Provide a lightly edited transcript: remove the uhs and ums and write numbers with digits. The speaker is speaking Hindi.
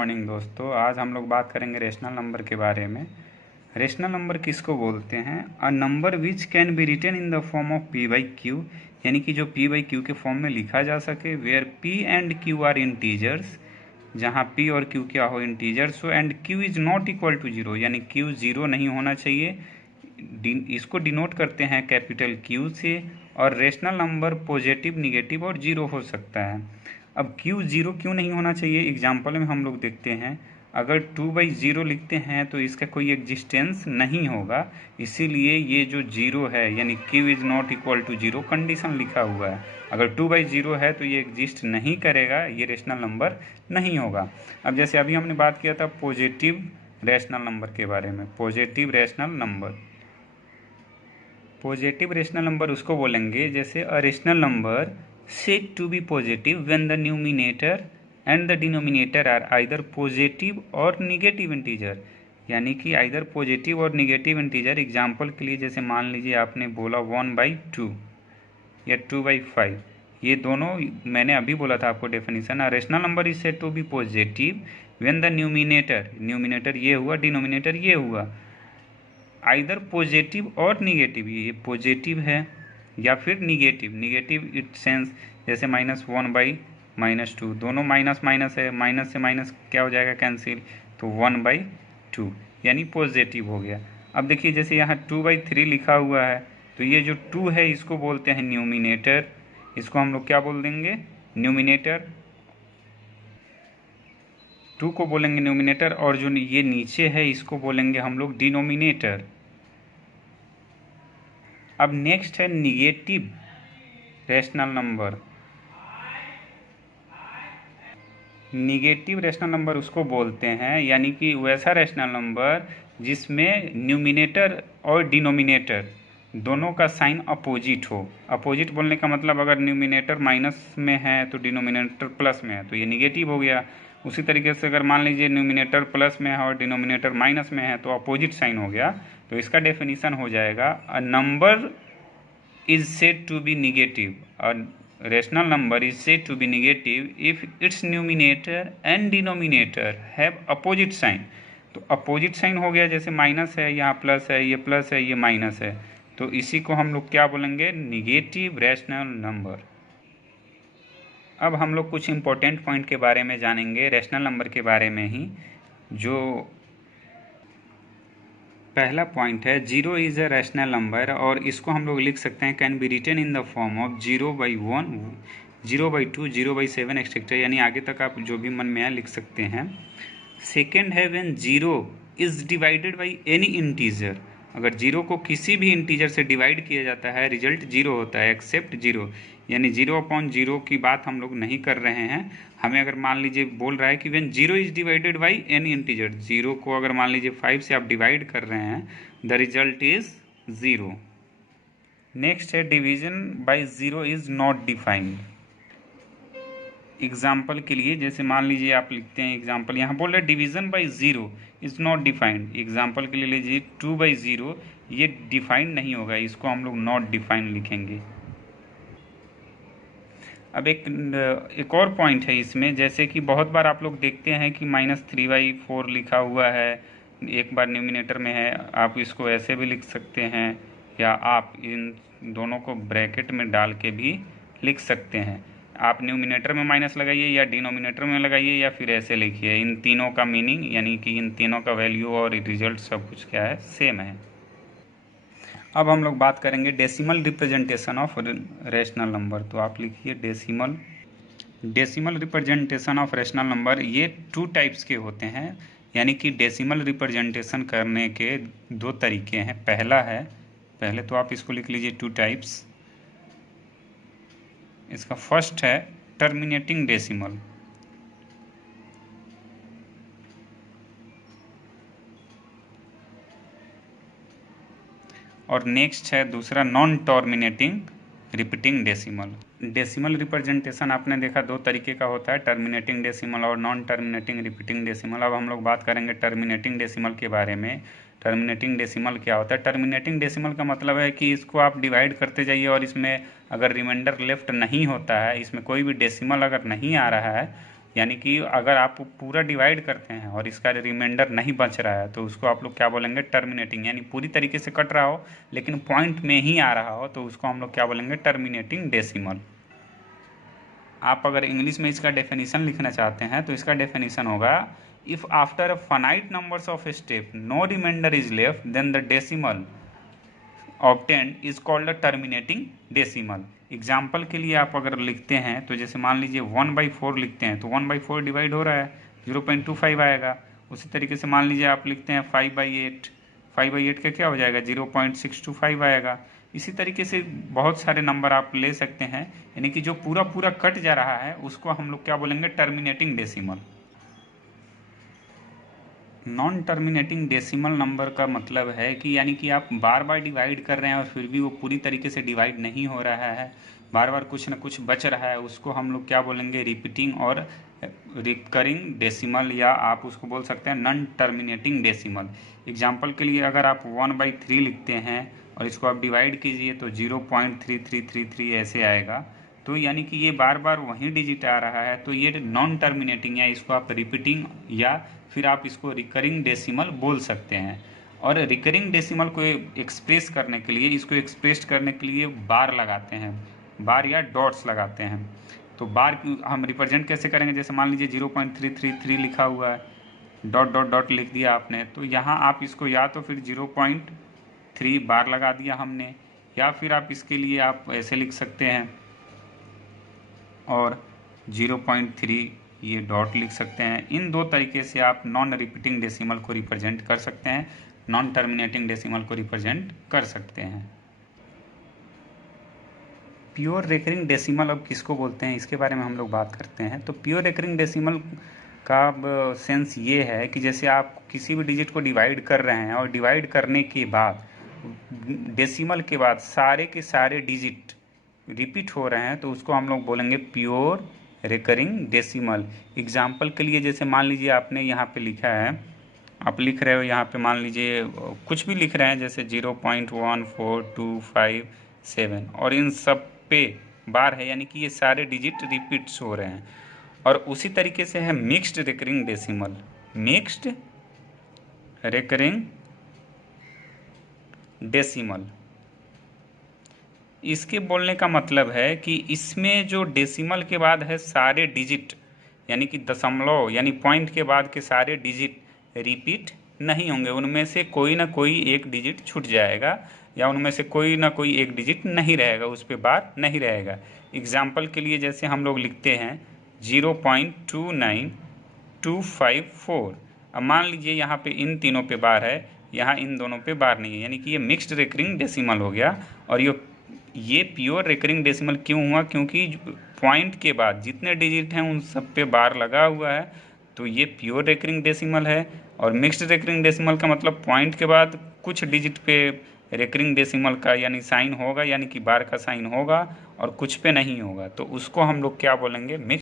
मॉर्निंग दोस्तों। आज हम लोग बात करेंगे रेशनल नंबर के बारे में। रेशनल नंबर किसको बोलते हैं? A number which can be written in the form of P by Q, यानी कि जो पी बाई क्यू के फॉर्म में लिखा जा सके, where P and Q are integers, जहाँ पी और क्यू क्या हो इंटीजर्स हो, and Q is not equal to zero, यानी क्यू ज़ीरो नहीं होना चाहिए। इसको डिनोट करते हैं कैपिटल क्यू से। और रेशनल नंबर पॉजिटिव, निगेटिव और जीरो हो सकता है। अब क्यू ज़ीरो क्यों नहीं होना चाहिए? एग्जाम्पल में हम लोग देखते हैं, अगर 2/0 लिखते हैं तो इसका कोई एग्जिस्टेंस नहीं होगा, इसीलिए ये जो जीरो है यानी Q is not equal to zero condition लिखा हुआ है। अगर 2/0 है तो ये एग्जिस्ट नहीं करेगा, ये रेशनल नंबर नहीं होगा। अब जैसे अभी हमने बात किया था पॉजिटिव रेशनल नंबर के बारे में। पॉजिटिव रेशनल नंबर उसको बोलेंगे जैसे a rational number said to be positive when the numerator and the denominator are either positive और negative integer, यानी कि either positive और negative integer। एग्जाम्पल के लिए जैसे मान लीजिए आपने बोला 1/2 या 2/5, ये दोनों मैंने अभी बोला था आपको definition. Rational number is said to be positive when the numerator ये हुआ, डिनोमिनेटर ये हुआ, आइदर पॉजिटिव और निगेटिव, ये पॉजिटिव है या फिर निगेटिव इट सेंस जैसे -1/-2, दोनों माइनस माइनस है, माइनस से माइनस क्या हो जाएगा कैंसिल, तो 1/2 यानी पॉजिटिव हो गया। अब देखिए जैसे यहाँ 2/3 लिखा हुआ है, तो ये जो 2 है इसको बोलते हैं न्यूमिनेटर, इसको हम लोग क्या बोल देंगे? न्यूमिनेटर। 2 को बोलेंगे न्यूमिनेटर, और जो ये नीचे है इसको बोलेंगे हम लोग डिनोमिनेटर। अब नेक्स्ट है negative rational number. Negative rational number उसको बोलते हैं, यानी कि वैसा रेशनल नंबर जिसमें न्यूमिनेटर और डिनोमिनेटर दोनों का साइन अपोजिट हो। अपोजिट बोलने का मतलब अगर न्यूमिनेटर माइनस में है तो डिनोमिनेटर प्लस में है, तो ये निगेटिव हो गया। उसी तरीके से अगर मान लीजिए न्यूमिनेटर प्लस में है और डिनोमिनेटर माइनस में है तो अपोजिट साइन हो गया। तो इसका डेफिनेशन हो जाएगा a number is said to be negative. A rational number is said to be negative if its numerator and denominator have opposite sign। तो अपोजिट साइन हो गया, जैसे माइनस है यहाँ प्लस है, ये प्लस है ये माइनस है, तो इसी को हम लोग क्या बोलेंगे? Negative rational number. अब हम लोग कुछ इंपॉर्टेंट पॉइंट के बारे में जानेंगे रेशनल नंबर के बारे में ही। जो पहला पॉइंट है, zero is a rational number, और इसको हम लोग लिख सकते हैं can be written in the form of 0/1, 0/2, 0/7 etcetera, यानी आगे तक आप जो भी मन में है लिख सकते हैं। सेकेंड है when zero is divided by any integer, अगर जीरो को किसी भी इंटीजर से डिवाइड किया जाता है रिजल्ट जीरो होता है एक्सेप्ट जीरो, यानी 0/0 की बात हम लोग नहीं कर रहे हैं। हमें अगर मान लीजिए बोल रहा है कि when zero is divided by any integer, zero को अगर मान लीजिए 5 से आप डिवाइड कर रहे हैं, the result is zero. Next है division by zero is not defined. Example के लिए जैसे मान लीजिए आप लिखते हैं, एग्जाम्पल यहाँ बोल रहे division by zero is not defined. Example के लिए लीजिए 2/0, ये डिफाइंड नहीं होगा, इसको हम लोग नॉट डिफाइंड लिखेंगे। अब एक और पॉइंट है इसमें, जैसे कि बहुत बार आप लोग देखते हैं कि -3/4 लिखा हुआ है, एक बार न्यूमिनेटर में है, आप इसको ऐसे भी लिख सकते हैं, या आप इन दोनों को ब्रैकेट में डाल के भी लिख सकते हैं। आप न्यूमिनेटर में माइनस लगाइए या डिनोमिनेटर में लगाइए या फिर ऐसे लिखिए, इन तीनों का मीनिंग यानी कि इन तीनों का वैल्यू और रिजल्ट सब कुछ क्या है, सेम है। अब हम लोग बात करेंगे decimal representation of rational number. तो आप लिखिए decimal representation of rational number. ये 2 टाइप्स के होते हैं, यानी कि डेसिमल रिप्रेजेंटेशन करने के 2 तरीके हैं। पहले तो आप इसको लिख लीजिए 2 टाइप्स। इसका फर्स्ट है टर्मिनेटिंग डेसिमल, और नेक्स्ट है दूसरा non terminating repeating decimal. Decimal representation आपने देखा 2 तरीके का होता है, टर्मिनेटिंग डेसिमल और नॉन टर्मिनेटिंग रिपीटिंग डेसिमल। अब हम लोग बात करेंगे टर्मिनेटिंग डेसिमल के बारे में। टर्मिनेटिंग डेसिमल क्या होता है? टर्मिनेटिंग डेसिमल का मतलब है कि इसको आप डिवाइड करते जाइए और इसमें अगर रिमाइंडर लेफ्ट नहीं होता है, इसमें कोई भी डेसिमल अगर नहीं आ रहा है, यानी कि अगर आप पूरा डिवाइड करते हैं और इसका रिमाइंडर नहीं बच रहा है तो उसको आप लोग क्या बोलेंगे, टर्मिनेटिंग। यानी पूरी तरीके से कट रहा हो लेकिन पॉइंट में ही आ रहा हो तो उसको हम लोग क्या बोलेंगे, टर्मिनेटिंग डेसिमल। आप अगर इंग्लिश में इसका डेफिनेशन लिखना चाहते हैं तो इसका डेफिनेशन होगा, if after a finite numbers of step no reminder is left then the decimal obtained is called a terminating decimal. Example के लिए आप अगर लिखते हैं तो जैसे मान लीजिए 1/4 लिखते हैं तो 1/4 डिवाइड हो रहा है 0.25 आएगा। उसी तरीके से मान लीजिए आप लिखते हैं 5/8, 5/8 का क्या हो जाएगा, 0.625 आएगा। इसी तरीके से बहुत सारे नंबर आप ले सकते हैं, यानी कि जो पूरा पूरा कट जा रहा है उसको हम लोग क्या बोलेंगे, terminating decimal. Non terminating decimal number का मतलब है कि यानी कि आप बार बार डिवाइड कर रहे हैं और फिर भी वो पूरी तरीके से डिवाइड नहीं हो रहा है, बार बार कुछ ना कुछ बच रहा है, उसको हम लोग क्या बोलेंगे, रिपीटिंग और रिकरिंग डेसिमल, या आप उसको बोल सकते हैं नॉन टर्मिनेटिंग डेसिमल। एग्जाम्पल के लिए अगर आप 1/3 लिखते हैं और इसको आप डिवाइड कीजिए तो 0.3333 ऐसे आएगा। तो यानी कि ये बार बार वही डिजिट आ रहा है, तो ये नॉन टर्मिनेटिंग है, इसको आप रिपीटिंग या फिर आप इसको रिकरिंग डेसिमल बोल सकते हैं। और रिकरिंग डेसिमल को एक्सप्रेस करने के लिए, इसको एक्सप्रेस करने के लिए बार लगाते हैं, बार या डॉट्स लगाते हैं। तो बार हम रिप्रेजेंट कैसे करेंगे, जैसे मान लीजिए 0.333 लिखा हुआ है, डॉट डॉट डॉट लिख दिया आपने, तो यहाँ आप इसको या तो फिर 0.3 बार लगा दिया हमने, या फिर आप इसके लिए आप ऐसे लिख सकते हैं और 0.3 ये डॉट लिख सकते हैं। इन दो तरीके से आप नॉन रिपीटिंग डेसिमल को रिप्रेजेंट कर सकते हैं, नॉन टर्मिनेटिंग डेसिमल को रिप्रेजेंट कर सकते हैं। प्योर रेकरिंग डेसिमल अब किसको बोलते हैं, इसके बारे में हम लोग बात करते हैं। तो प्योर रेकरिंग डेसिमल का सेंस ये है कि जैसे आप किसी भी डिजिट को डिवाइड कर रहे हैं और डिवाइड करने के बाद डेसिमल के बाद सारे के सारे डिजिट रिपीट हो रहे हैं तो उसको हम लोग बोलेंगे प्योर रिकरिंग डेसिमल। एग्जाम्पल के लिए जैसे मान लीजिए आपने यहाँ पे लिखा है, आप लिख रहे हो यहाँ पे मान लीजिए कुछ भी लिख रहे हैं, जैसे 0.14257 और इन सब पे बार है, यानी कि ये सारे डिजिट रिपीट्स हो रहे हैं। और उसी तरीके से है mixed recurring decimal, mixed recurring decimal. इसके बोलने का मतलब है कि इसमें जो डेसिमल के बाद है सारे डिजिट, यानी कि दशमलव यानी पॉइंट के बाद के सारे डिजिट रिपीट नहीं होंगे, उनमें से कोई ना कोई एक डिजिट छूट जाएगा या उनमें से कोई ना कोई एक डिजिट नहीं रहेगा, उस पर बार नहीं रहेगा। एग्जाम्पल के लिए जैसे हम लोग लिखते हैं 0.29254, अब मान लीजिए यहाँ पे इन तीनों पे बार है, यहाँ इन दोनों पे बार नहीं है, यानी कि ये मिक्स्ड रिकरिंग डेसिमल हो गया। और ये प्योर रिकरिंग डेसिमल क्यों हुआ, क्योंकि पॉइंट के बाद जितने डिजिट हैं उन सब पे बार लगा हुआ है, तो ये प्योर रिकरिंग डेसिमल है। और मिक्स्ड रिकरिंग डेसिमल का मतलब पॉइंट के बाद कुछ डिजिट पे रिकरिंग डेसिमल का यानी साइन होगा, यानी कि बार का साइन होगा, और कुछ पे नहीं होगा, तो उसको हम लोग क्या बोलेंगे, मिक्स